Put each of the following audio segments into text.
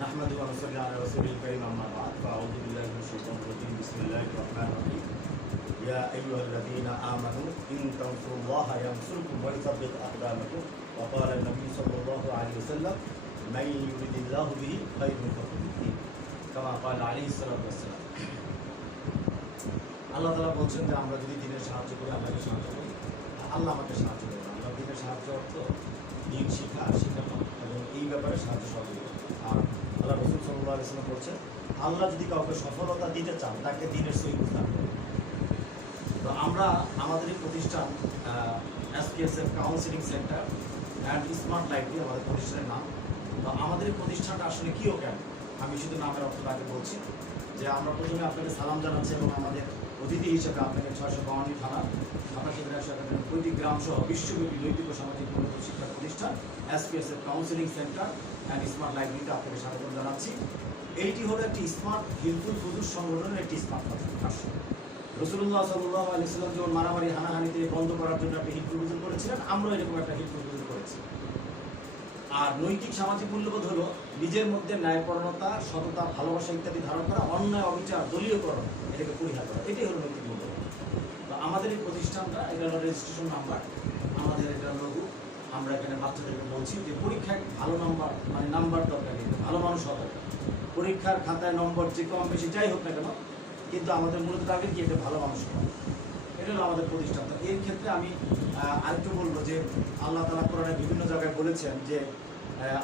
نحمده ونصلي على رسوله الكريم أما بعد فأعوذ بالله من الشيطان الرجيم بسم الله الرحمن الرحيم يا أيها الذين آمنوا إن تنصروا الله ينصركم ويثبت أقدامكم وقال النبي صلى الله عليه وسلم من يريد الله به خير يفقهه في الدين كما قال عليه الصلاة والسلام আল্লাহ তাআলা বলছেন যে আমরা যদি দ্বীনের সাহায্য করি আল্লাহকে সাহায্য করি আল্লাহ আমাকে সাহায্য করবে আমরা দ্বীনের সাহায্য অর্থ দ্বীন শেখানো এবং এই ব্যাপারে সাহায্য সহযোগিতা আর আল্লাহ রাসূল সাল্লাল্লাহু আলাইহি ওয়াসাল্লাম বলছেন আল্লাহ যদি কাউকে সফলতা দিতে চান তাকে দ্বীনের সহিত বুঝান তো আমরা আমাদের এই প্রতিষ্ঠান এসপিএসএফ counselling centre and smart library আমাদের প্রতিষ্ঠানের নাম তো আমাদের এই প্রতিষ্ঠানটা আসলে কী কেন আমি শুধু নামের অর্থটাকে বলছি যে আমরা প্রথমে আপনাকে সালাম জানাচ্ছি এবং আমাদের অতিথি হিসেবে আপনাকে 652 থানা 87,191 গ্রাম সহ বিশ্বব্যাপী নৈতিক ও সামাজিক উন্নত শিক্ষা প্রতিষ্ঠান এসপিএসএফ কাউন্সিলিং সেন্টার অ্যান্ড স্মার্ট লাইব্রেরিতে আপনাকে স্বাগত জানাচ্ছি। এইটি হলো একটি স্মার্ট হিলফুল ফুজুর সংগঠনের একটি স্মার্ট ভাষ্য। রাসূলুল্লাহ সাল্লাল্লাহু আলাইহি ওয়াসাল্লাম যখন মারামারি হানাহানিতে বন্ধ করার জন্য একটা হিলফুল ফুজুর করেছিলেন, আমরা এরকম একটা হিলফুল ফুজুর করেছি। আর নৈতিক সামাজিক মূল্যবোধ হলো নিজের মধ্যে ন্যায়পরণতা, সততা, ভালোবাসা ইত্যাদি ধারণ করা, অন্যায়, অবিচার, দলীয়করণ এটাকে পরিহার করা, এটাই হলো নৈতিক মূল্যবোধ। তো আমাদের এই প্রতিষ্ঠানটা এটা হলো রেজিস্ট্রেশন নাম্বার, আমাদের এটা লঘু। আমরা এখানে বাচ্চাদেরকে বলছি যে পরীক্ষায় ভালো নাম্বার মানে নাম্বার দরকার নেই, ভালো মানুষ হওয়া দরকার। পরীক্ষার খাতায় নম্বর যে কম বেশি যাই হোক না কেন, কিন্তু আমাদের মূলত টার্গেট কি এটা ভালো মানুষ হওয়া, এটা হলো আমাদের প্রতিষ্ঠান। তো এর ক্ষেত্রে আমি আরেকটু বলবো যে আল্লাহ তাআলা কোরআনে বিভিন্ন জায়গায় বলেছেন যে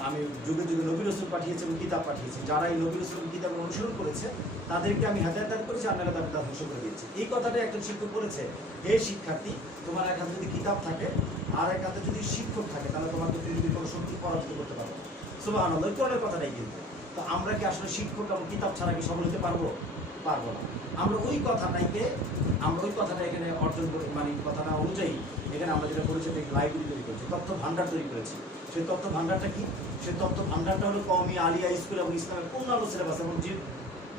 আমি যুগে যুগে নবী রাসূল পাঠিয়েছি এবং কিতাব পাঠিয়েছি, যারা এই নবী রাসূলের কিতাবের অনুসরণ করেছে তাদেরকে আমি হেদায়েত দান করেছি, আপনারা তাদের ধ্বংস করে দিয়েছি। এই কথাটা একজন শিক্ষক বলেছে, হে শিক্ষার্থী, তোমার এক হাতে যদি কিতাব থাকে আর এক হাতে যদি শিক্ষক থাকে তাহলে তোমাকে পৃথিবীর কোনো শক্তি পরাজিত করতে পারবে না। সুবহানাল্লাহ, কোরআনের কথাটাই কিন্তু। তো আমরা কি আসলে শিক্ষক এবং কিতাব ছাড়া কি সফল হতে পারবো? পারবো না। আমরা ওই কথাটা এখানে অর্জন করে মানে কথাটা অনুযায়ী এখানে আমরা যেটা করেছি একটা লাইব্রেরি তৈরি করেছি, তথ্য ভান্ডার তৈরি করেছি। সেই তথ্য ভান্ডারটা কি? সেই তথ্য ভান্ডারটা হলো কওমি, আলিয়া স্কুল এবং ইসলামের পূর্ণাঙ্গ সিলেবাস এবং যে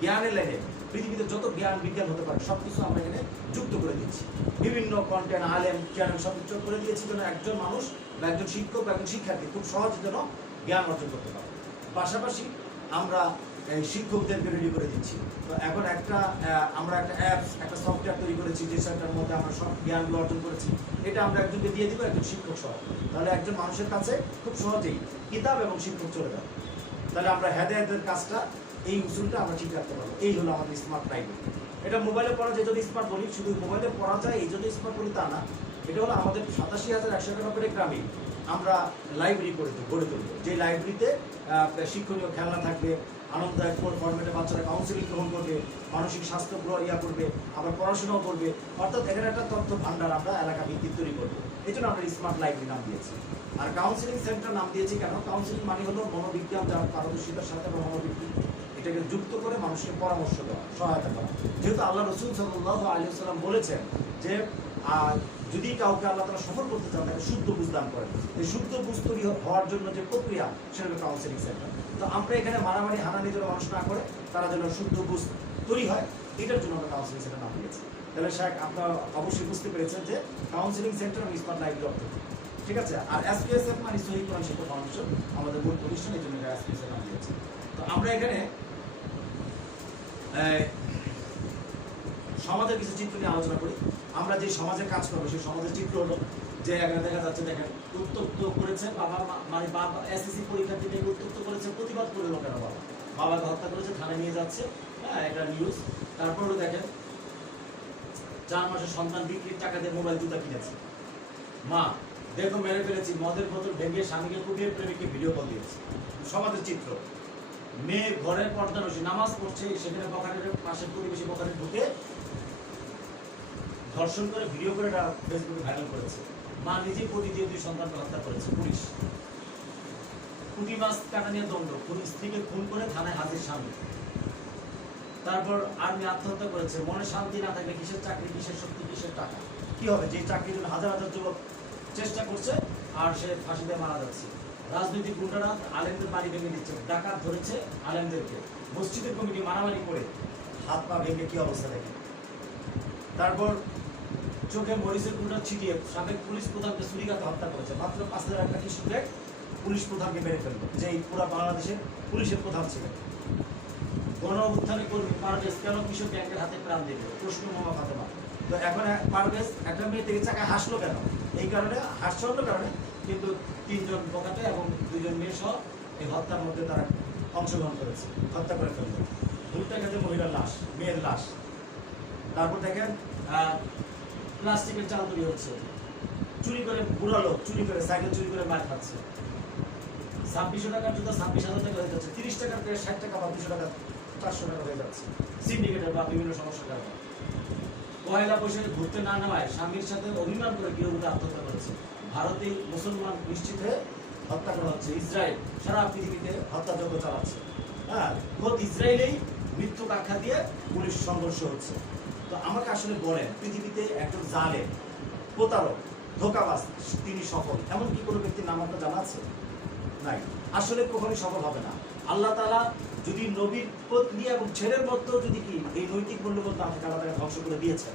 জ্ঞানের লাইনে পৃথিবীতে যত জ্ঞান বিজ্ঞান হতে পারে সব কিছু আমরা এখানে যুক্ত করে দিচ্ছি। বিভিন্ন কন্টেন্ট, আলেম, চ্যানেল সব কিছু করে দিয়েছি যেন একজন মানুষ বা একজন শিক্ষক বা একজন শিক্ষার্থী খুব সহজে যেন জ্ঞান অর্জন করতে পারে। পাশাপাশি আমরা শিক্ষকদেরকে রেডি করে দিচ্ছি। তো এখন আমরা একটা অ্যাপস, একটা সফটওয়্যার তৈরি করেছি যে সেটার মধ্যে আমরা সব জ্ঞানগুলো অর্জন করেছি। এটা আমরা একজনকে দিয়ে দিব, একজন শিক্ষক সহ। তাহলে একজন মানুষের কাছে খুব সহজেই কিতাব এবং শিক্ষক চলে যাবে। তাহলে আমরা হেদায়েতের কাজটা, এই উসুলটা আমরা ঠিক রাখতে পারবো। এই হলো আমাদের স্মার্ট লাইব্রেরি। এটা মোবাইলে পড়া যায় যদি স্মার্ট বলি, শুধু মোবাইলে পড়া যায় এই জন্য স্মার্ট বলি তা না। এটা হলো আমাদের 87,191 গ্রামে আমরা লাইব্রেরি গড়ে তুলব, যে লাইব্রেরিতে শিক্ষণীয় খেলনা থাকবে, আনন্দদায়ক ফরম্যাটে বাচ্চারা কাউন্সিলিং গ্রহণ করবে, মানসিক স্বাস্থ্য করবে, আবার পড়াশোনাও করবে। অর্থাৎ এখানে একটা তথ্য ভান্ডার আমরা এলাকা ভিত্তিক তৈরি করবো। এই জন্য আমরা স্মার্ট লাইব্রেরি নাম দিয়েছি। আর কাউন্সিলিং সেন্টার নাম দিয়েছি কেন? কাউন্সিলিং মানে হলো মনোবিজ্ঞান, যার পারদর্শিতার সাথে মনোবিজ্ঞান এটাকে যুক্ত করে মানুষকে পরামর্শ দেওয়া, সহায়তা করা। যেহেতু আল্লাহ রাসূল সাল্লাল্লাহু আলাইহি ওয়াসাল্লাম বলেছেন যে যদি কাউকে আল্লাহ তাআলা সফল করতে চান তাকে শুদ্ধ বুঝ দান করেন। এই শুদ্ধ বুঝ তৈরি হওয়ার জন্য যে প্রক্রিয়া সেটা হলো কাউন্সিলিং সেন্টার। তো আমরা এখানে মারামারি হানাহানি যেন মানুষ না করে, তারা যেন শুদ্ধ বুঝ তৈরি হয়, এটার জন্য আমরা কাউন্সিলিং সেন্টার নাম দিয়েছি। তাহলে স্যার আপনারা অবশ্যই বুঝতে পেরেছেন যে কাউন্সিলিং সেন্টার এবং স্মার্ট লাইব্রেরি অর্থ ঠিক আছে। আর এসপিএসএফ মানে সহিহ কোরআন শিক্ষা ফাউন্ডেশন আমাদের মূল প্রতিষ্ঠান, এই জন্য এসপিএসএফ নাম দিয়েছি। তো আমরা এখানে সমাজের কিছু চিত্র নিয়ে আলোচনা করি। আমরা যে সমাজে কাজ করবো সেই সমাজের চিত্র হলো যে এখানে দেখা যাচ্ছে, দেখেন উত্তপ্ত করেছে বাবা এসএসসি পরীক্ষার্থীদের উত্তপ্ত করেছে, প্রতিবাদ করে লোকেরা বাবাকে হত্যা করেছে, থানায় নিয়ে যাচ্ছে, হ্যাঁ একটা নিউজ। তারপরে দেখেন 4 মাসের সন্তান বিক্রির টাকা দিয়ে মোবাইল জুতা কিনেছে, মা দেখো মেরে ফেলেছি, মদের বোতল ভেঙে স্বামীকে কুপিয়ে প্রেমিককে ভিডিও কল দিয়েছে। সমাজের চিত্র। মেয়ে ঘরের পর্দা নসী নামাজ পড়ছে, সেখানে বখাটের পাশের প্রতিবেশী বখাটে ঢুকে ধর্ষণ করে ভিডিও করে এটা ফেসবুকে ভাইরাল করেছে। মা নিজেই প্রতি দিয়ে 2 সন্তানকে হত্যা করেছে। পুলিশ পুঁটি মাছ কাটা নিয়ে দণ্ড, স্ত্রীকে খুন করে থানায় হাজির স্বামী। তারপর আর্মি আত্মহত্যা করেছে, মনে শান্তি না থাকলে কিসের চাকরি, কিসের শক্তি, কিসের টাকা। কি হবে? যে চাকরির জন্য হাজার হাজার যুবক চেষ্টা করছে আর সে ফাঁসিতে মারা যাচ্ছে। রাজনৈতিক গুন্ডারা আলেমদের বাড়ি ভেঙে দিচ্ছে, ডাকাত ধরেছে আলেমদেরকে, মসজিদের কমিটি মারামারি করে হাত পা ভেঙে কি অবস্থা দেখে। তারপর চোখে মরিচের গুঁড়া ছিটিয়ে সাবেক পুলিশ প্রধানকে ছুরিকাঘাতে হত্যা করেছে। মাত্র 5,000 টাকা শিশুকে পুলিশ প্রধানকে মেরে ফেললো, যে এই পুরো বাংলাদেশের পুলিশের প্রধান ছিলেন। গণ উত্থানে কর্মী পারভেজ কেন কিশোর গ্যাংয়ের হাতে প্রাণ দিল, প্রশ্ন মোহাম্মদ ফাতেমা। তো এখন পারভেজ একটা মেয়ে থেকে চাকায় হাসলো কেন? এই কারণে, হাসছে অন্য কারণে, কিন্তু 3 জন বোকাটে এবং 2 জন মেয়ে সহ এই হত্যার মধ্যে তারা অংশগ্রহণ করেছে, হত্যা করে ফেললো। ভুট্টা খেতে মহিলার লাশ, মেয়ের লাশ। তারপর দেখেন প্লাস্টিকের চাল তৈরি হচ্ছে, চুরি করে বুড়া লোক চুরি করে সাইকেল চুরি করে মার খাচ্ছে। 2600 টাকার জুতা 26,000 টাকা হয়ে যাচ্ছে, 30 টাকার প্রায় 60 টাকা বা 200 টাকা 400 টাকা হয়ে যাচ্ছে সিন্ডিকেটের বা বিভিন্ন সমস্যার কারণে। পয়লা বৈশাখে ঘুরতে না নেওয়ায় স্বামীর সাথে অভিমান করে গৃহবধূ আত্মহত্যা করেছে। ভারতে মুসলমান নিশ্চিত হয়ে হত্যা করা হচ্ছে। ইসরায়েল সারা পৃথিবীতে হত্যাযজ্ঞ চালাচ্ছে। হ্যাঁ, খোদ ইসরায়েলেই মৃত্যু আখ্যা দিয়ে পুলিশ সংঘর্ষ হচ্ছে। তো আমাকে আসলে বলেন, পৃথিবীতে একজন জালেম, প্রতারক, ধোঁকাবাজ তিনি সফল এমন কি কোনো ব্যক্তির নাম আপনার জানা আছে? নাই, আসলে কখনোই সফল হবে না। আল্লাহ তাআলা যদি নবীর পত্নী এবং ছেলের মধ্যে যদি কি এই নৈতিক মূল্যবোধ না থাকে, আল্লাহ তাকে ধ্বংস করে দিয়েছেন।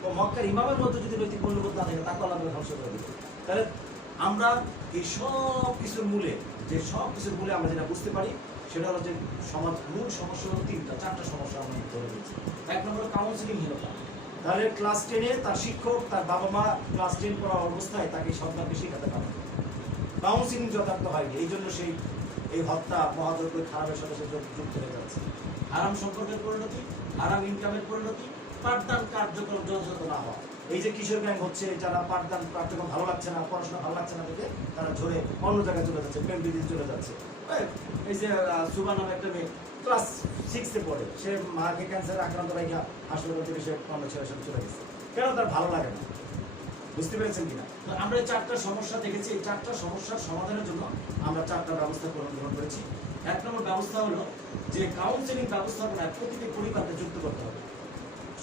তো মক্কার ইমামের মধ্যে যদি নৈতিক মূল্যবোধ না থাকে, তাকে আল্লাহ ধ্বংস করে দিবে। তাহলে আমরা এই সব কিছুর মূলে, যে সব কিছুর মূলে আমরা যেটা বুঝতে পারি সেটা হলো যে সমাজ মূল সমস্যা হলো 3টা সমস্যা আমরা ধরে দিয়েছি। 1 নম্বর কাউন্সিলিংহীনতা। তাহলে ক্লাস 10-এ তার শিক্ষক, তার বাবা মা ক্লাস 10 পড়া অবস্থায় তাকে সন্তানকে শেখাতে পারে, কাউন্সিলিং যথার্থ হয়নি, এই জন্য সেই এই হত্যা মহাযজ্ঞ খারাপের সাথে সাথে যুক্ত হয়ে যাচ্ছে। হারাম সম্পর্কের পরিণতি, হারাম ইনকামের পরিণতি, পাঠদান কার্যক্রম যথাযথ না হওয়া। এই যে কিশোর গ্যাং হচ্ছে, যারা পাঠদান কার্যক্রম ভালো লাগছে না, পড়াশোনা ভালো লাগছে না থেকে তারা ঝরে অন্য জায়গায় চলে যাচ্ছে, প্রেম বিদিতে চলে যাচ্ছে। এই যে সুবা নামে একটা মেয়ে ক্লাস 6-এ পড়ে, সে মাকে ক্যান্সারে আক্রান্ত রেখে হাসপাতাল থেকে সে অন্য ছেলের সাথে চলে গেছে। কেন? তার ভালো লাগে না। বুঝতে পেরেছেন কিনা? তো আমরা এই 4টা সমস্যা দেখেছি। এই 4টা সমস্যার সমাধানের জন্য আমরা 4টা ব্যবস্থা গ্রহণ করেছি। 1 নম্বর ব্যবস্থা হলো যে কাউন্সিলিং ব্যবস্থাপনায় প্রতিটি পরিবারকে যুক্ত করতে হবে।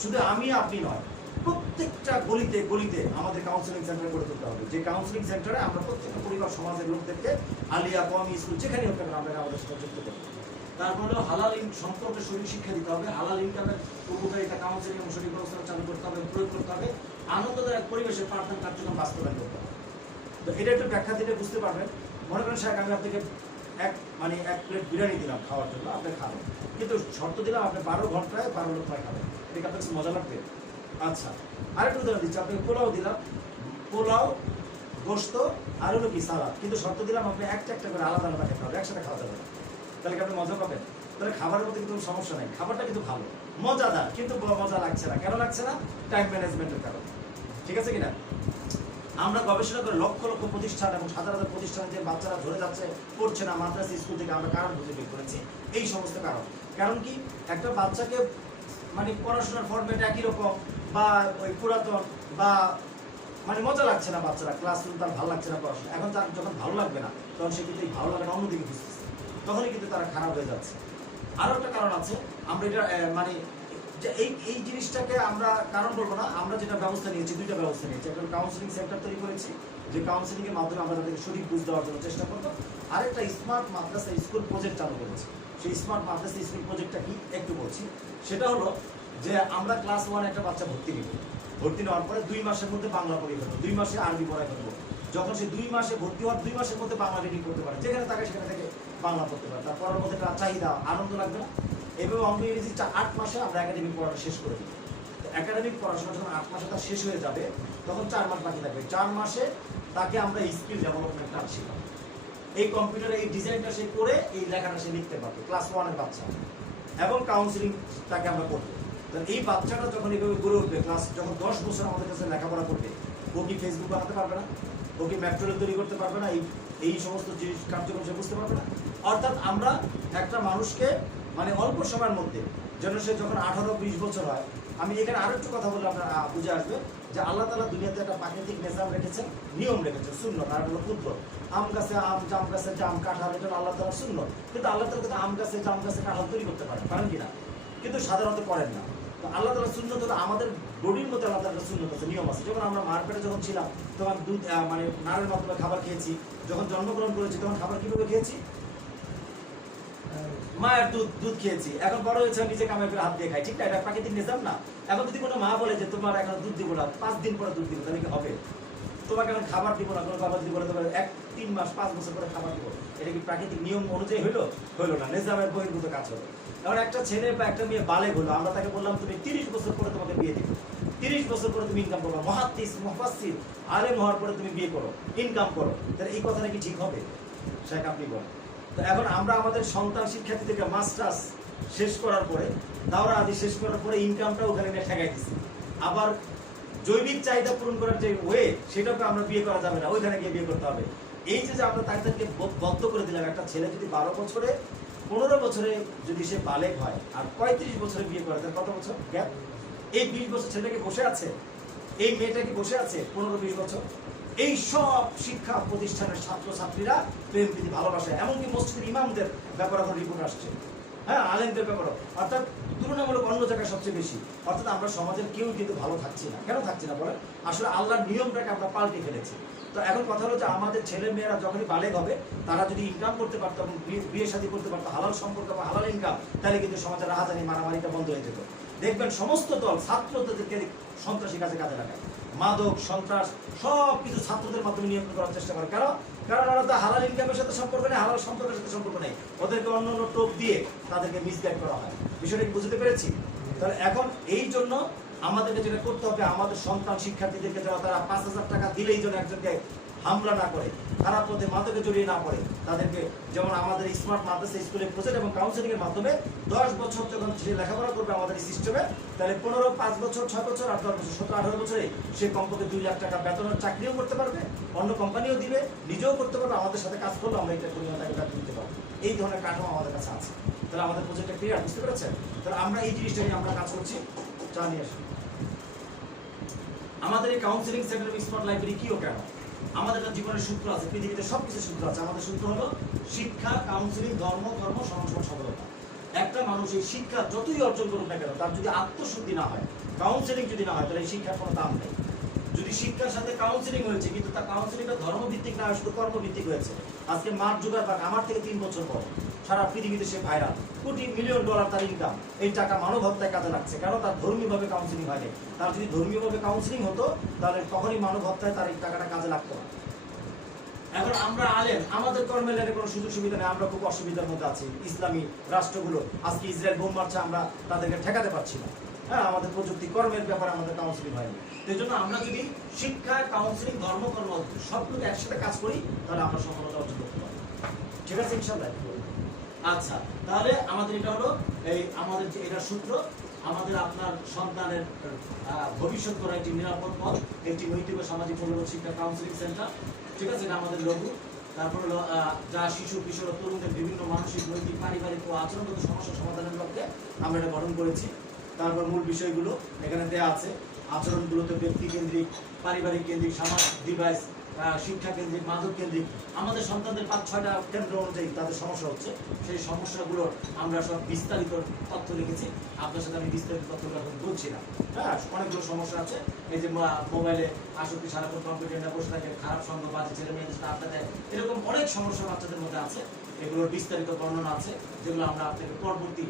শুধু আমি আপনি নয়, প্রত্যেকটা গলিতে গলিতে আমাদের কাউন্সিলিং সেন্টার গড়ে তুলতে হবে। যে কাউন্সিলিং সেন্টারে আমরা প্রত্যেকটা পরিবার সমাজের লোকদেরকে আলিয়া কওমি স্কুল যেখানে হোক কেন আমরা আমাদের সাথে যুক্ত করব। তারপর হলো হালাল সম্পর্কে শরীর শিক্ষা দিতে হবে, হালাল ইনকামের উপকারিতা কাউন্সিলিং এবং শরীর ব্যবস্থা চালু করতে হবে, প্রয়োগ করতে হবে, আনন্দদায়ক পরিবেশে পাঠদান কার্যক্রম বাস্তবায়ন করতে হবে। তো এটা একটু ব্যাখ্যা দিলে বুঝতে পারবেন। মনে করেন সাহেব, আমি আপনাকে এক প্লেট বিরিয়ানি দিলাম খাওয়ার জন্য, আপনি খাবেন, কিন্তু শর্ত দিলাম আপনি 12 ঘন্টায় 12 লোক খাবেন। এটা আপনার কাছে মজা লাগবে? আচ্ছা, আরেকটু উদাহরণ দিচ্ছি, আপনাকে পোলাও দিলাম, পোলাও, গোশত আর হলো কি সালাদ, কিন্তু শর্ত দিলাম আপনি একটা করে আলাদা আলাদা খেতে হবে, একসাথে খাওয়া যাবে না। তাহলে কি আপনি মজা পাবেন? তাহলে খাবারের মধ্যে কিন্তু সমস্যা নেই, খাবারটা কিন্তু ভালো, মজাদার, কিন্তু মজা লাগছে না। কেন লাগছে না? টাইম ম্যানেজমেন্টের কারণে। ঠিক আছে কিনা? আমরা গবেষণা করে লক্ষ লক্ষ প্রতিষ্ঠান এবং হাজার হাজার প্রতিষ্ঠান যে বাচ্চারা ধরে যাচ্ছে, পড়ছে না মাদ্রাসা স্কুল থেকে, আমরা কারণ খুঁজে বের করেছি এই সমস্ত কারণ। কারণ কি, একটা বাচ্চাকে মানে পড়াশোনার ফরম্যাট একই রকম বা ওই পুরাতন বা মানে মজা লাগছে না, বাচ্চারা ক্লাসরুম তার ভালো লাগছে না পড়াশোনা। এখন তার যখন ভালো লাগবে না, তখন সে কিন্তু এই ভালো লাগে না অন্যদিকে বুঝতেছে, তখনই কিন্তু তারা খারাপ হয়ে যাচ্ছে। আরও একটা কারণ আছে, আমরা এটা মানে যে এই জিনিসটাকে আমরা কারণ বলবো না, আমরা যেটা ব্যবস্থা নিয়েছি, 2টা ব্যবস্থা নিয়েছি। একটা কাউন্সিলিং সেন্টার তৈরি করেছি, যে কাউন্সিলিং এর মাধ্যমে আমরা তাদেরকে সঠিক বুঝ দেওয়ার জন্য চেষ্টা করবো। আরেকটা স্মার্ট মাদ্রাসা স্কুল প্রজেক্ট চালু করেছি। সেই স্মার্ট মাদ্রাসা স্কুল প্রজেক্টটা কি একটু বলছি। সেটা হলো যে আমরা ক্লাস 1 একটা বাচ্চা ভর্তি নিব, ভর্তি নেওয়ার পরে 2 মাসের মধ্যে বাংলা পড়িয়ে ফেলবো, 2 মাসে আরবি পড়াই ফেলবো। যখন সে 2 মাসে ভর্তি হওয়ার 2 মাসের মধ্যে বাংলা রিডিং করতে পারে, যেখানে তাকে সেখানে থেকে বাংলা পড়তে পারে, তার পড়ার মধ্যে একটা চাহিদা, আনন্দ লাগবে না? এভাবে অঙ্ক ইংরেজি 8 মাসে আমরা একাডেমিক পড়াটা শেষ করে দিই। একাডেমিক পড়াশোনা যখন 8 মাসে তার শেষ হয়ে যাবে, তখন 4 মাস বাকি থাকবে। 4 মাসে তাকে আমরা স্কিল ডেভেলপমেন্ট কাজ শেখাবো। এই কম্পিউটারে এই ডিজাইনটা সে করে এই লেখাটা সে লিখতে পারবে, ক্লাস 1 এর বাচ্চা, এবং কাউন্সিলিং তাকে আমরা করবো। এই বাচ্চাটা যখন এইভাবে গড়ে উঠবে, ক্লাস যখন 10 বছর আমাদের কাছে লেখাপড়া করবে, ও কি ফেসবুক বানাতে পারবে না? ও কি ম্যাট্রোল তৈরি করতে পারবে না? এই সমস্ত জিনিস কার্যক্রম সে বুঝতে পারবে না। অর্থাৎ আমরা একটা মানুষকে মানে অল্প সময়ের মধ্যে, যেন সে যখন 18-20 বছর হয়, আমি এখানে আরো একটু কথা বললে আপনার বুঝে আসবে যে আল্লাহ তাআলা দুনিয়াতে একটা প্রাকৃতিক নিজাম রেখেছেন, নিয়ম রেখেছেন, সুন্নাত। আর হলো কুদরত। আম গাছে আম, জাম গাছে জাম, কাঁঠাল, এটা আল্লাহ তাআলা সুন্নাত। কিন্তু আল্লাহ তাআলা কিন্তু আম গাছে, জাম গাছে, কাঁঠাল তৈরি করতে পারেন কিনা? কিন্তু সাধারণত করেন না। তো আল্লাহ তাআলা সুন্নাত হলো আমাদের বডির মধ্যে আল্লাহ তাআলা সুন্নাত আছে, নিয়ম আছে। যখন আমরা মার পেটে যখন ছিলাম, তখন দুধ মানে নাড়ের মাধ্যমে খাবার খেয়েছি। যখন জন্মগ্রহণ করেছি, তখন খাবার কিভাবে খেয়েছি? মায়ের দুধ খেয়েছি। এখন বড় হয়েছে, নিজে কামাই করে হাত দিয়ে খাই, ঠিক না? এটা প্রাকৃতিক নিজাম না? এখন যদি কোনো মা বলে যে তোমার এখন দুধ দিব না, 5 দিন পরে দুধ দিব, তাহলে কি হবে? তোমাকে এখন খাবার দিব না, কোনো খাবার দিব না, তোমার 1-3 মাস 5 বছর পরে খাবার দিব, এটা কি প্রাকৃতিক নিয়ম অনুযায়ী হইলো? হইলো না, নিজামের বহির্ভূত কাজ হলো। এখন একটা ছেলে বা একটা মেয়ে বালেগ হলো, আমরা তাকে বললাম তুমি 30 বছর পরে তোমাকে বিয়ে দিব, 30 বছর পরে তুমি ইনকাম করবে, মুহাদ্দিস মুফাসসির আলেম হওয়ার পরে তুমি বিয়ে করো, ইনকাম করো, তাহলে এই কথাটা কি ঠিক হবে? শেখ আপনি বলেন। তো এখন আমরা আমাদের সন্তান শিক্ষার্থীদেরকে মাস্টার্স শেষ করার পরে, দাওরা আদি শেষ করার পরে ইনকামটা ওখানে নিয়ে ঠেকাই দিচ্ছি। আবার জৈবিক চাহিদা পূরণ করার যে ওয়ে, সেটাকে আমরা বিয়ে করা যাবে না, ওইখানে গিয়ে বিয়ে করতে হবে। এই যে আমরা তাদেরকে বদ্ধ করে দিলাম, একটা ছেলে যদি 12 বছরে 15 বছরে যদি সে বালেগ হয় আর 35 বছরে বিয়ে করে, তার কত বছর গ্যাপ? এই 20 বছর ছেলেটাকে বসে আছে, এই মেয়েটাকে বসে আছে 15-20 বছর। এই সব শিক্ষা প্রতিষ্ঠানের ছাত্রছাত্রীরা প্রেম প্রীতি ভালোবাসে, এমনকি মসজিদের ইমামদের ব্যাপারে এখন রিপোর্ট আসছে, হ্যাঁ, আলেমদের ব্যাপারে, অর্থাৎ তুলনামূলক অন্য জায়গায় সবচেয়ে বেশি। অর্থাৎ আমরা সমাজের কেউ কিন্তু ভালো থাকছি না। কেন থাকছি না বলে? আসলে আল্লাহর নিয়মটাকে আমরা পাল্টে ফেলেছি। তো এখন কথা হলো যে আমাদের ছেলে মেয়েরা যখনই বালেগ হবে, তারা যদি ইনকাম করতে পারতো এবং বিয়ে শাদী করতে পারতো, হালাল সম্পর্ক বা হালাল ইনকাম, তাহলে কিন্তু সমাজের রাহাজানি মারামারিটা বন্ধ হয়ে যেত। দেখবেন সমস্ত দল ছাত্রদেরকে সন্ত্রাসী কাজে লাগায়, মাদক সন্ত্রাস সব কিছু ছাত্রদের মাধ্যমে নিয়ন্ত্রণ করার চেষ্টা করে। কেন? কারণ ওরা তো হালাল ইনকামের সাথে সম্পর্ক নেই, হালাল সম্পর্কের সাথে সম্পর্ক নেই, ওদেরকে অন্য অন্য টোপ দিয়ে তাদেরকে মিসগাইড করা হয়। বিষয়টা বুঝতে পেরেছি? তাহলে এখন এই জন্য আমাদেরকে যেটা করতে হবে, আমাদের সন্তান শিক্ষার্থীদেরকে যারা তারা 5,000 টাকা দিলেই যেন একজনকে হামলা না করে, খারাপ পথে মাদকে জড়িয়ে না পড়ে, তাদেরকে যেমন আমাদের স্মার্ট মাদ্রাসা স্কুলে প্রজেক্ট এবং কাউন্সিলিং এর মাধ্যমে 10 বছর যখন সে লেখাপড়া করবে আমাদের এই সিস্টেমে, তাহলে 15, 5 বছর, 6 বছর, 8 বছর, 17, 18 বছরে সে কমপক্ষে 2 লাখ টাকা বেতনের চাকরিও করতে পারবে, অন্য কোম্পানিও দিবে, নিজেও করতে পারবে, আমাদের সাথে কাজ করলে আমরা এটা পরিমাণ টাকা বেতন দিতে পারবো। এই ধরনের কাঠামো আমাদের কাছে আছে। তাহলে আমাদের প্রজেক্টটা ক্লিয়ার, বুঝতে পেরেছেন? তাহলে আমরা এই জিনিসটা নিয়ে আমরা কাজ করছি। চা নিয়ে আসি। আমাদের এই কাউন্সিলিং সেন্টার স্মার্ট লাইব্রেরি কিও কেন? আমাদের একটা জীবনের সূত্র আছে, পৃথিবীতে সবকিছু সূত্র আছে। আমাদের সূত্র হলো শিক্ষা, কাউন্সিলিং, ধর্ম সমান সফলতা। একটা মানুষ এই শিক্ষা যতই অর্জন করুক না কেন, তার যদি আত্মশুদ্ধি না হয়, কাউন্সিলিং যদি না হয়, তাহলে এই শিক্ষার কোনো দাম নেই। যদি শিক্ষার সাথে কাউন্সিলিং হয়েছে, কিন্তু তার কাউন্সিলিংটা ধর্মভিত্তিক না, শুধু কর্মভিত্তিক হয়েছে, আজকে মার্ক জুকারবার্গ আমার থেকে 3 বছর পর সারা পৃথিবীতে সে ভাইরাল, কোটি মিলিয়ন ডলার তার ইনকাম, এই টাকা মানব হত্যায় কাজে লাগছে। কেন? তার ধর্মীয়ভাবে কাউন্সিলিং হয়নি। তার যদি ধর্মীয়ভাবে কাউন্সিলিং হতো, তাহলে কখনই মানব হত্যায় তার এই টাকাটা কাজে লাগতো না। এখন আমরা আলেম, আমাদের কর্মের লাইনে কোনো সুযোগ সুবিধা নেই, আমরা খুব অসুবিধার মধ্যে আছি। ইসলামী রাষ্ট্রগুলো আজকে ইসরায়েল বোম মারছে, আমরা তাদেরকে ঠেকাতে পারছি না। হ্যাঁ, আমাদের প্রযুক্তি কর্মের ব্যাপারে আমাদের কাউন্সিলিং হয়নি। এই জন্য আমরা যদি শিক্ষা, কাউন্সিলিং, ধর্মকর্ম সবগুলো একসাথে কাজ করি, তাহলে আমরা সফলতা অর্জন করতে পারি। ঠিক আছে ইনশাআল্লাহ? আচ্ছা, তাহলে আমাদের এটা হলো এই আমাদের যে এটা সূত্র, আমাদের আপনার সন্তানের ভবিষ্যৎ করা একটি নিরাপদ পথ, একটি নৈতিক ও সামাজিক মূল্যবোধ শিক্ষা কাউন্সিলিং সেন্টার। ঠিক আছে, এটা আমাদের লঘু। তারপর হলো যা শিশু, কিশোর ও তরুণদের বিভিন্ন মানসিক, নৈতিক, পারিবারিক ও আচরণগত সমস্যা সমাধানের লক্ষ্যে আমরা এটা গঠন করেছি। তারপর মূল বিষয়গুলো এখানে দেওয়া আছে। আচরণগুলোতে ব্যক্তি কেন্দ্রিক, পারিবারিক কেন্দ্রিক, সামাজিক ডিভাইস, শিক্ষা কেন্দ্রিক, মাদক কেন্দ্রিক। আমাদের সন্তানদের 5-6টা কেন্দ্র অনুযায়ী তাদের সমস্যা হচ্ছে, সেই সমস্যাগুলোর আমরা সব বিস্তারিত তথ্য লিখেছি। আপনার সাথে আমি বিস্তারিত তথ্যগুলো এখন বলছি না। হ্যাঁ, অনেকগুলো সমস্যা আছে। এই যে মোবাইলে আসক্তি, সারাক্ষণ কম্পিউটারে বসে থাকে, খারাপ সঙ্গ, বাজে ছেলে মেয়েদের সাথে আড্ডা দেয়, এরকম অনেক সমস্যা বাচ্চাদের মধ্যে আছে। এগুলোর বিস্তারিত বর্ণনা আছে, যেগুলো আমরা আপনাকে পরবর্তী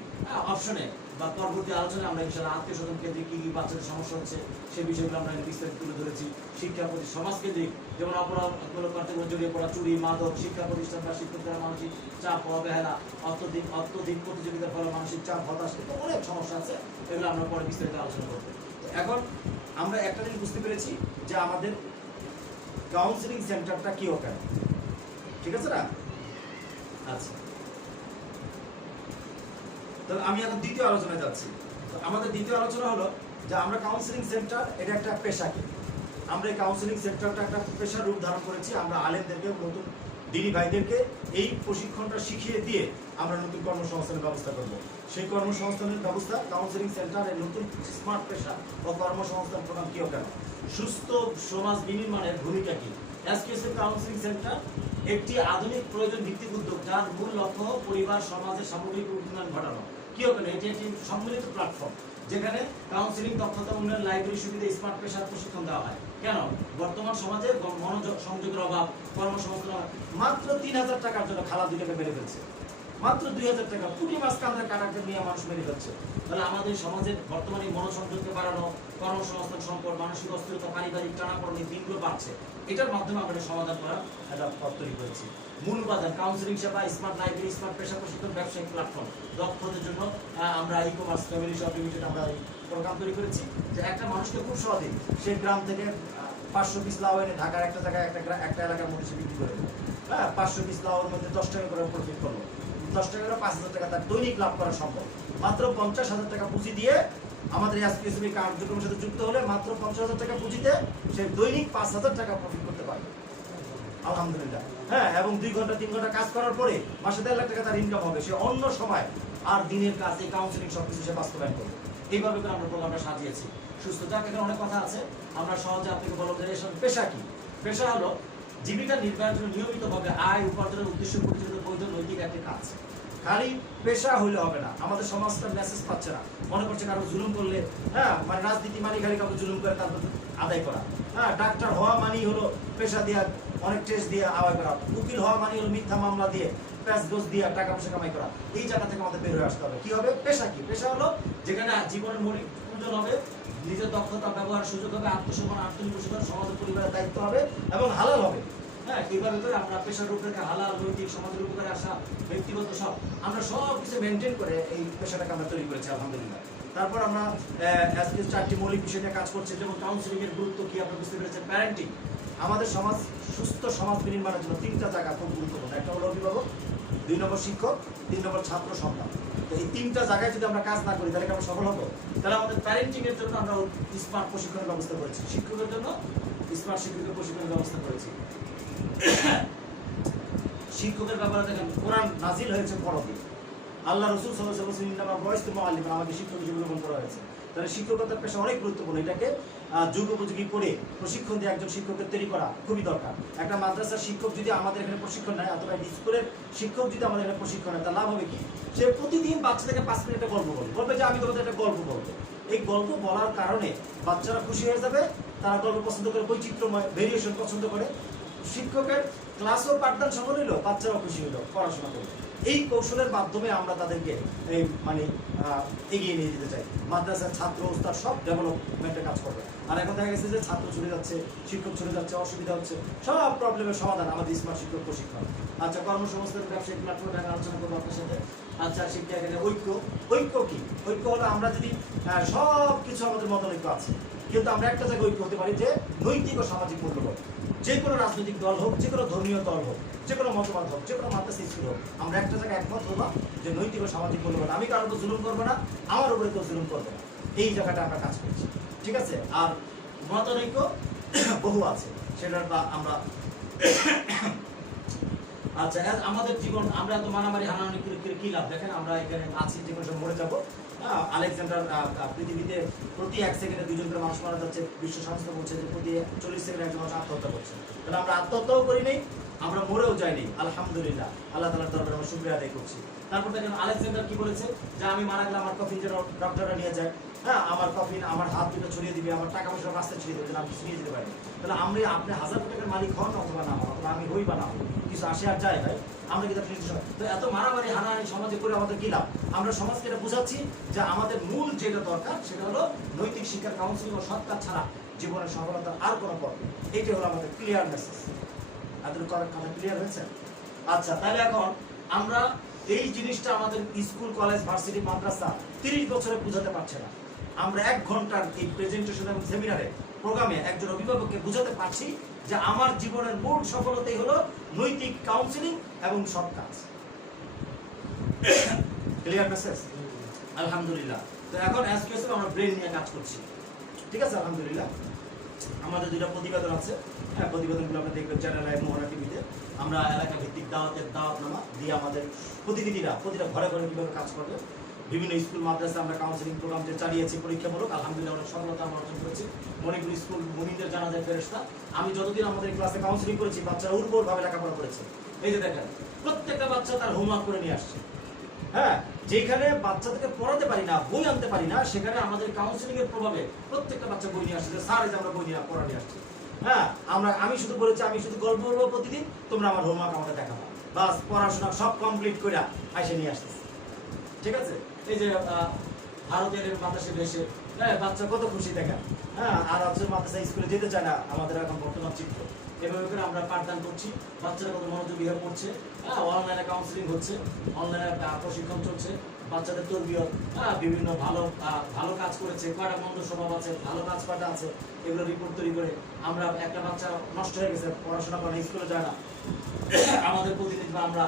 অপশনে বা পরবর্তী আলোচনায় আমরা ইনশাআল্লাহ আত্মীয় স্বজন কেন্দ্রিক কি কি বাচ্চাদের সমস্যা হচ্ছে সেই বিষয়গুলো আমরা বিস্তারিত তুলে ধরেছি। শিক্ষা প্রতি সমাজ কেন্দ্রিক, যেমন অপরাধমূলক কর্তব্য জড়িয়ে পড়া, চুরি, মাদক, শিক্ষা প্রতিষ্ঠান বা শিক্ষকদের মানসিক চাপ, অবহেলা, অত্যধিক প্রতিযোগিতার ফলে মানসিক চাপ, হতাশ, অনেক সমস্যা আছে। এগুলো আমরা পরে বিস্তারিত আলোচনা করবো। এখন আমরা একটা জিনিস বুঝতে পেরেছি যে আমাদের কাউন্সিলিং সেন্টারটা কি কেন, ঠিক আছে না? আচ্ছা, তাহলে আমি এখন দ্বিতীয় আলোচনায় যাচ্ছি। তো আমাদের দ্বিতীয় আলোচনা হলো যে আমরা কাউন্সিলিং সেন্টার, এটা একটা পেশাকে, আমরা এই কাউন্সিলিং সেন্টারটা একটা পেশার রূপ ধারণ করেছি। আমরা আলেমদেরকে, নতুন দিনী ভাইদেরকে এই প্রশিক্ষণটা শিখিয়ে দিয়ে আমরা নতুন কর্মসংস্থানের ব্যবস্থা করব। সেই কর্মসংস্থানের ব্যবস্থা কাউন্সিলিং সেন্টারের নতুন স্মার্ট পেশা ও কর্মসংস্থান প্রোগ্রাম কি কেন, সুস্থ সমাজ বিনির্মাণের ভূমিকা কি। এসকেএস কাউন্সিলিং সেন্টার একটি আধুনিক প্রয়োজন ভিত্তিক উদ্যোগ, যার মূল লক্ষ্য পরিবার সমাজের সামগ্রিক উন্নয়ন ঘটানো। কি কেন? এটি একটি সম্মিলিত প্ল্যাটফর্ম যেখানে কাউন্সিলিং, দক্ষতা উন্নয়ন, লাইব্রেরি সুবিধা, স্মার্ট পেশার প্রশিক্ষণ দেওয়া হয়। কেন? বর্তমান সমাজে মনোযোগ সংযোগের অভাব, কর্মসংস্থান, মাত্র 3,000 টাকার জন্য খালা 2 টাকা বেড়ে ফেলছে। মাত্র 2000 টাকা পুঁটি মাছ কাঁদা কাটাকে নিয়ে মানুষ মেরে যাচ্ছে। তাহলে আমাদের সমাজের বর্তমানে মনোসংযোগকে বাড়ানো, কর্মসংস্থান সংকট, মানসিক অস্থিরতা, পারিবারিক টানাপোড়েন, দিনগুলো বাড়ছে। এটার মাধ্যমে আমরা সমাধান করার একটা পথ তৈরি করেছি। মূল উপাদান কাউন্সিলিং সেবা, স্মার্ট লাইব্রেরি, স্মার্ট পেশা প্রশিক্ষণ, ব্যবসায়িক প্ল্যাটফর্ম। দক্ষতার জন্য আমরা ই-কমার্স, ফ্যামিলি শপ লিমিটেড আমরা এই প্রোগ্রাম তৈরি করেছি, যে একটা মানুষকে খুব সহজে সে গ্রাম থেকে 500 পিস লাউ এনে ঢাকার একটা জায়গায় একটা এলাকার মধ্যে সে বিক্রি করে দিল। হ্যাঁ, 500 পিস লাউর মধ্যে 10 টাকা করে প্রফিট করলো। 10 টাকা করে 5000 টাকা তার দৈনিক লাভ করা সম্ভব। মাত্র 50,000 টাকা পুঁজি দিয়ে আমাদের এসপিএসবি কার্যক্রমের সাথে যুক্ত হলে মাত্র 50,000 টাকা পুঁজিতে সে দৈনিক 5,000 টাকা প্রফিট করতে পারবে, আলহামদুলিল্লাহ। হ্যাঁ, এবং 2 ঘন্টা 3 ঘন্টা কাজ করার পরে মাসে 1.5 লাখ টাকা তার ইনকাম হবে। সে অন্য সময় আর দিনের কাজ, এই কাউন্সিলিং সবকিছু সে বাস্তবায়ন করবে। এইভাবে করে আমরা প্রোগ্রামটা সাজিয়েছি। সুস্থতা এখানে অনেক কথা আছে, আমরা সহজে আপনাকে বলবো যে পেশা কি। পেশা হলো জীবিকা নির্বাহের জন্য নিয়মিতভাবে আয় উপার্জনের উদ্দেশ্য পরিচালিত বৈধ নৈতিক একটি কাজ। খালি পেশা হইলে হবে না, আমাদের সমাজটা মেসেজ পাচ্ছে না, মনে করছে কারো জুলুম করলে, হ্যাঁ মানে রাজনীতি মানে খালি কাউকে জুলুম করে তারপর আদায় করা। হ্যাঁ, ডাক্তার হওয়া মানেই হলো পেশা দিয়ে অনেক টেস্ট দিয়ে আদায় করা, উকিল হওয়া মানে হলো মিথ্যা মামলা দিয়ে প্যাস দোষ দিয়ে টাকা পয়সা কামাই করা। এই জায়গা থেকে আমাদের বের হয়ে আসতে হবে। কি হবে? পেশা কি? পেশা হলো যেখানে জীবনের মৌলিক প্রয়োজন হবে, নিজের দক্ষতা ব্যবহার সুযোগ হবে, আত্মসম্মান, আত্মনির্ভরশীলতা, সমাজ ও পরিবারের দায়িত্ব হবে এবং হালাল হবে। হ্যাঁ, এইভাবে করে আমরা পেশার রূপরেখা, হালাল, নৈতিক, সমাজের উপকারে আসা, ব্যক্তিগত সব আমরা সব কিছু মেনটেন করে এই পেশাটাকে আমরা তৈরি করেছি, আলহামদুলিল্লাহ। তারপর আমরা আজকে 4টি মৌলিক বিষয় নিয়ে কাজ করছি, যেমন কাউন্সিলিং এর গুরুত্ব কি আপনি বুঝতে পেরেছেন। প্যারেন্টিং, আমাদের সমাজ সুস্থ সমাজ নির্মাণের জন্য 3টা জায়গা খুব গুরুত্বপূর্ণ। একটা হলো অভিভাবক, 2 নম্বর শিক্ষক, 3 নম্বর ছাত্র সন্তান। তো এই 3টা জায়গায় যদি আমরা কাজ না করি তাহলে আমরা সফল হবো। তাহলে আমাদের প্যারেন্টিং এর জন্য আমরা স্মার্ট প্রশিক্ষণের ব্যবস্থা করেছি, শিক্ষকের জন্য স্মার্ট শিক্ষকের প্রশিক্ষণের ব্যবস্থা করেছি। শিক্ষকের ব্যাপারে দেখেন, কোরআন নাজিল হয়েছে পরদিন, আল্লাহ রাসূল সাল্লাল্লাহু আলাইহি ওয়াসাল্লাম আমাকে শিক্ষক হিসেবে গ্রহণ করা হয়েছে। তাহলে শিক্ষকতার পেশা অনেক গুরুত্বপূর্ণ। এটাকে যুগ উপযোগী করে প্রশিক্ষণ দিয়ে একজন শিক্ষকের তৈরি করা খুবই দরকার। একটা মাদ্রাসার শিক্ষক যদি আমাদের এখানে প্রশিক্ষণ নেয়, অথবা স্কুলের শিক্ষক যদি আমাদের এখানে প্রশিক্ষণ নেয়, তার লাভ হবে কি? সে প্রতিদিন বাচ্চাদেরকে 5 মিনিট গল্প বলবে যে আমি তোমাদের একটা গল্প বলবো। এই গল্প বলার কারণে বাচ্চারা খুশি হয়ে যাবে, তারা গল্প পছন্দ করে, বৈচিত্র্যময় ভেরিয়েশন পছন্দ করে। শিক্ষকের ক্লাসও পাঠদান সফল হইলো, বাচ্চারাও খুশি হইলো, পড়াশোনা করলো। এই কৌশলের মাধ্যমে আমরা তাদেরকে এই মানে এগিয়ে নিয়ে যেতে চাই। মাদ্রাসার ছাত্র ওস্তাদ সব ডেভেলপমেন্টের কাজ করবে। আর এখন দেখা গেছে যে ছাত্র চলে যাচ্ছে, শিক্ষক চলে যাচ্ছে, অসুবিধা হচ্ছে। সব প্রবলেমের সমাধান আমাদের স্মার্ট শিক্ষক প্রশিক্ষণ। আচ্ছা, কর্মসংস্থান, ব্যবসায়িক প্ল্যাটফর্মে আমি আলোচনা করবো আপনার সাথে। আচ্ছা, শিক্ষা এখানে ঐক্য। ঐক্য কি? ঐক্য হলো আমরা যদি সব কিছু আমাদের মতানৈক্য আছে, কিন্তু আমরা একটা জায়গায় ঐক্য হতে পারি যে নৈতিক ও সামাজিক মূল্যবোধ। যে কোনো রাজনৈতিক দল হোক, যে কোনো ধর্মীয় দল হোক, যে কোনো মতবাদ হোক, যে কোনো মাদ্রাসা স্কুল হোক, আমরা একটা জায়গায় একমত হবো যে নৈতিক ও সামাজিক মূল্যবোধ, আমি কারোর উপর জুলুম করবো না, আমার উপরে কেউ জুলুম করবে না। এই জায়গাটা আমরা কাজ করছি, ঠিক আছে? আর মতানৈক্য বহু আছে, সেটা আমরা আচ্ছা, আমাদের জীবন আমরা এত মারামারি হানাহানি করে কি লাভ? দেখেন, আমরা এখানে আছি, যে কোনো সময় মরে যাবো। আলেকজান্ডার পৃথিবীতে প্রতি 1 সেকেন্ডে 2 জন করে মানুষ মারা যাচ্ছে। বিশ্ব স্বাস্থ্য বলছে যে প্রতি 40 সেকেন্ডে একজন মানুষ আত্মহত্যা করছে। তাহলে আমরা আত্মহত্যাও করি নাই, আমরা মরেও যাইনি, আলহামদুলিল্লাহ। আল্লাহ তাআলার দরবারে আমরা শুকরিয়া আদায় করছি। তারপর দেখেন, আলেকজান্ডার কি বলেছে যে আমি মারা গেলে আমার কফিন যেন ডক্টররা নিয়ে যায়। হ্যাঁ, আমার কফিন, আমার হাত দুটো ছড়িয়ে দিবে, আমার টাকা পয়সা রাস্তায় ছড়িয়ে দেবে, আমি কিছু নিয়ে যেতে পারি। তাহলে আপনি 1000 কোটি টাকার মালিক হন অথবা না হন, অথবা আমি হই বা না হই, কিছু আসে আর যায় ভাই। আমরা কিন্তু তো এত মারামারি হানাহানি সমাজে করে আমাদের কি লাভ? আমরা সমাজকে এটা বুঝাচ্ছি যে আমাদের মূল যেটা দরকার সেটা হলো নৈতিক শিক্ষার, কাউন্সিলিং ও সৎ কাজ ছাড়া জীবনের সফলতার আর কোনো পথ। এইটা হলো আমাদের ক্লিয়ার মেসেজ। আপনাদের কথা ক্লিয়ার হয়েছে? আচ্ছা, তাহলে এখন আমরা এই জিনিসটা আমাদের স্কুল, কলেজ, ভার্সিটি, মাদ্রাসা 30 বছরে বুঝাতে পারছে না। আমরা 1 ঘন্টার এই প্রেজেন্টেশন এবং সেমিনারে প্রোগ্রামে একজন অভিভাবককে বুঝাতে পারছি যে আমার জীবনের মূল সফলতাই হলো নৈতিক, কাউন্সিলিং এবং সৎ কাজ। Clear message? আলহামদুলিল্লাহ। তো এখন এসকিউএস আমরা ব্রেন নিয়ে কাজ করছি, ঠিক আছে? আলহামদুলিল্লাহ। আমাদের 2টা প্রতিবেদন আছে। হ্যাঁ, প্রতিবেদনগুলো আপনি দেখবেন চ্যানেল আই মোহনা টিভিতে। আমরা এলাকা ভিত্তিক দাওয়াতনামা দিয়ে আমাদের প্রতিনিধিরা প্রতিটা ঘরে ঘরে কীভাবে কাজ করবে, বিভিন্ন স্কুল, মাদ্রাসা আমরা কাউন্সিলিং প্রোগ্রাম যে চালিয়েছি পরীক্ষামূলক, আলহামদুলিল্লাহ অনেক সফলতা আমরা অর্জন করেছি। মণিপুর স্কুল মুমিনদের জানা যায় ফেরেশতা। আমি যতদিন আমাদের ক্লাসে কাউন্সিলিং করেছি, বাচ্চারা উর্বরভাবে লেখাপড়া করেছে। এই যে দেখেন, প্রত্যেকটা বাচ্চা তার হোমওয়ার্ক করে নিয়ে আসছে। হ্যাঁ, যেখানে বাচ্চাদেরকে পড়াতে পারি না, বই আনতে পারি না, সেখানে আমাদের কাউন্সিলিং এর প্রভাবে প্রত্যেকটা বাচ্চা বই নিয়ে আসছে। স্যার, এই যে আমরা বই নিয়ে পড়া নিয়ে আসছি। হ্যাঁ, আমি শুধু বলেছি, আমি শুধু গল্প বলবো প্রতিদিন, তোমরা আমার হোমওয়ার্ক আমাকে দেখাবো। বাস পড়াশোনা সব কমপ্লিট করে আইসে নিয়ে আসতেছে। ঠিক আছে, এই যে ভারতের মাদ্রাসা দেশে বাচ্চা কত খুশি দেখেন। হ্যাঁ, আর হচ্ছে মাদ্রাসা স্কুলে যেতে চায় না আমাদের এখন বর্তমান চিত্র। এভাবে করে আমরা পাঠদান করছি, বাচ্চারা কত মনোযোগী হয়ে পড়ছে। হ্যাঁ, অনলাইনে কাউন্সিলিং হচ্ছে, অনলাইনে প্রশিক্ষণ চলছে, বাচ্চাদের তরবিয়ত, বিভিন্ন ভালো ভালো কাজ করেছে, কয়টা মন্দ স্বভাব আছে, ভালো কাজ কয়টা আছে, এগুলো রিপোর্ট তৈরি করে আমরা একটা বাচ্চা নষ্ট হয়ে গেছে, পড়াশোনা করে স্কুলে যায় না, আমাদের প্রতিনিধি আমরা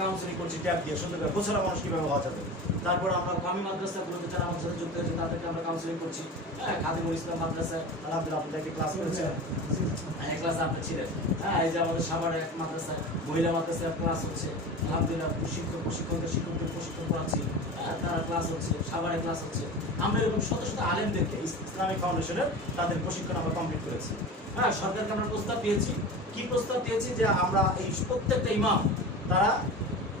কাউন্সিলিং করছি ট্যাব দিয়ে সুন্দর করে গোছানো মানুষ কিভাবে হওয়া যাবে। তারপর আমরা কামি মাদ্রাসাগুলোতে যারা আমার সাথে যুক্ত হয়েছে তাদেরকে আমরা কাউন্সিলিং করছি। খাদিমুল ইসলাম মাদ্রাসায় আলহামদুলিল্লাহ আপনাদেরকে ক্লাস করেছেন, ক্লাস আপনি ছিলেন। এই যে আমাদের সাভারে এক মাদ্রাসায় মহিলা মাদ্রাসায় ক্লাস হচ্ছে, আলহামদুলিল্লাহ শিক্ষকদের প্রশিক্ষণ করাচ্ছি, তারা ক্লাস হচ্ছে, সাভারে ক্লাস হচ্ছে। আমরা এরকম শত শত আলেমদেরকে ইসলামিক ফাউন্ডেশনের তাদের প্রশিক্ষণ আমরা কমপ্লিট করেছি। সরকারকে আমরা প্রস্তাব দিয়েছি, কি প্রস্তাব দিয়েছি যে আমরা এই প্রত্যেকটা ইমাম তারা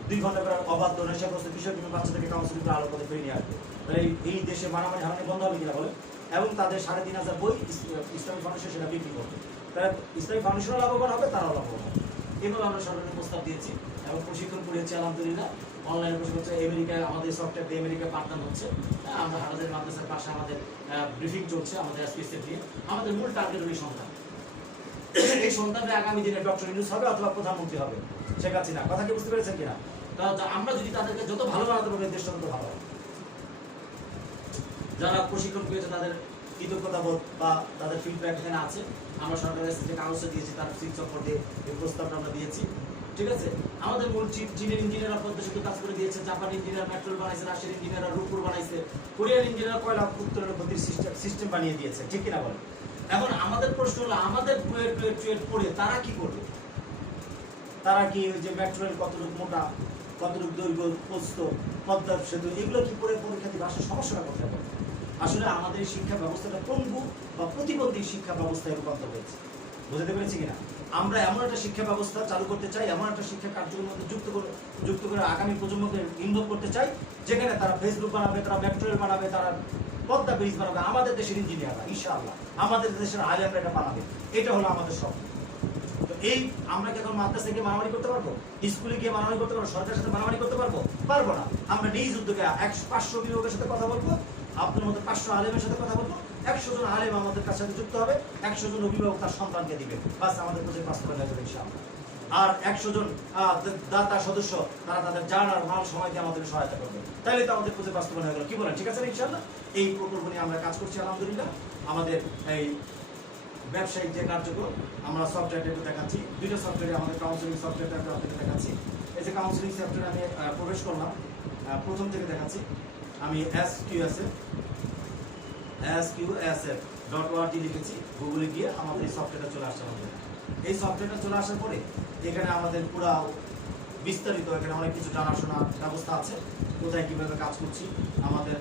2 ঘন্টা করে অবাধ্য নেশাগ্রস্ত বিষয় কিন্তু বাচ্চাদেরকে কাউন্সিলিং করে আলো পথে ফিরে নিয়ে আসবে। এই দেশে মারামারি হারানি বন্ধ হবে কিনা বলে, এবং তাদের 3,500 বই ইসলামিক ফাউন্ডেশন সেটা বিক্রি করবে, তারা ইসলামিক ফাউন্ডেশনও লাভবান হবে, তারাও লাভবান হবে। এভাবে আমরা সরকারকে প্রস্তাব দিয়েছি এবং প্রশিক্ষণ করেছি আলহামদুলিল্লাহ। অনলাইনে প্রশিক্ষণ হচ্ছে, আমেরিকায় আমাদের সফটওয়্যার দিয়ে আমেরিকা পাঠদান হচ্ছে। আমরা হারাদের মাদ্রাসার পাশে আমাদের ব্রিফিং চলছে আমাদের এসপিএসএফ দিয়ে। আমাদের মূল টার্গেট ওই সন্তান, এই সন্তানরা আগামী দিনে ডক্টর ইউনূস হবে অথবা প্রধানমন্ত্রী হবে, শেখ হাসিনা। কথা কি বুঝতে পেরেছেন কিনা? আমরা যদি তাদেরকে যত ভালো বানাতে পারবো দেশটা তত ভালো হবে। যারা প্রশিক্ষণ পেয়েছে তাদের কৃতজ্ঞতা বোধ বা তাদের ফিডব্যাক এখানে আছে। আমরা সরকারের যে কাগজটা দিয়েছি তার শিক্ষক দিয়ে এই প্রস্তাবটা আমরা দিয়েছি। ঠিক আছে, আমাদের মূল চীনের ইঞ্জিনিয়াররা পদ্মা সেতু কাজ করে দিয়েছে, জাপান ইঞ্জিনিয়ার মেট্রোল বানাইছে, রাশিয়ার ইঞ্জিনিয়াররা রূপপুর বানাইছে, কোরিয়ান ইঞ্জিনিয়ার কয়লা উত্তোলনের গতির সিস্টেম বানিয়ে দিয়েছে। ঠিক কিনা বলেন? এখন আমাদের প্রশ্ন হলো আমাদের টুয়েট পড়ে তারা কি করবে? তারা কি ওই যে মেট্রো রেল কতটুকু মোটা, কতটুকু দৈর্ঘ্য, প্রস্থ, পদ্মা সেতু এগুলো কি পড়ে পরীক্ষা দিবে? আসলে সমস্যাটা কোথায় পড়ে? আসলে আমাদের শিক্ষা ব্যবস্থাটা পঙ্গু বা প্রতিবন্ধী শিক্ষা ব্যবস্থায় রূপান্তর হয়েছে। বুঝতে পেরেছি কিনা? আমরা এমন একটা শিক্ষা ব্যবস্থা চালু করতে চাই, এমন একটা শিক্ষা কার্যক্রমের মধ্যে যুক্ত করে আগামী প্রজন্মকে ইনভলভ করতে চাই, যেখানে তারা ফেসবুক বানাবে, তারা মেট্রো রেল বানাবে, তারা পদ্মা ব্রিজ বানাবে। আমাদের দেশের ইঞ্জিনিয়াররা ইনশাআল্লাহ, আমাদের দেশের আলেমরা এটা বানাবে। এটা হলো আমাদের স্বপ্ন। তো এই আমরা কি এখন মাদ্রাসায় গিয়ে মারামারি করতে পারবো? স্কুলে গিয়ে মারামারি করতে পারবো? সরকারের সাথে মারামারি করতে পারবো? পারবো না। আমরা নিজ উদ্যোগে 500 অভিভাবকের সাথে কথা বলবো, আপনার মতো 500 আলেমের সাথে কথা বলবো, 100 জন আলেম আমাদের কাছে যুক্ত হবে, 100 জন অভিভাবক তার সন্তানকে দিবে, বাস আমাদের প্রজেক্ট বাস্তবায়ন হয়ে যাবে ইনশাআল্লাহ। আর 100 জন দাতা সদস্য তারা তাদের জান আর মাল সময় দিয়ে আমাদের সহায়তা করবে, তাইলে তো আমাদের প্রজেক্ট বাস্তবায়ন হয়ে গেল। কি বলেন? ঠিক আছে ইনশাআল্লাহ। এই প্রকল্প নিয়ে আমরা কাজ করছি আলহামদুলিল্লাহ। আমাদের এই ব্যবসায়িক যে কার্যক্রম আমরা সফটওয়্যারটা একটু দেখাচ্ছি, 2টা সফটওয়্যারে আমাদের কাউন্সিলিং সফটওয়্যারটা আপনাদের দেখাচ্ছি। এই যে কাউন্সিলিং সফটওয়্যারে আমি প্রবেশ করলাম, প্রথম থেকে দেখাচ্ছি। আমি SQSF.org লিখেছি, গুগলে গিয়ে আমাদের এই সফটওয়্যারটা চলে আসছে। আমাদের এই সফটওয়্যারটা চলে আসার পরে এখানে আমাদের পুরো বিস্তারিত এখানে অনেক কিছু জানাশোনার ব্যবস্থা আছে, কোথায় কিভাবে কাজ করছি। আমাদের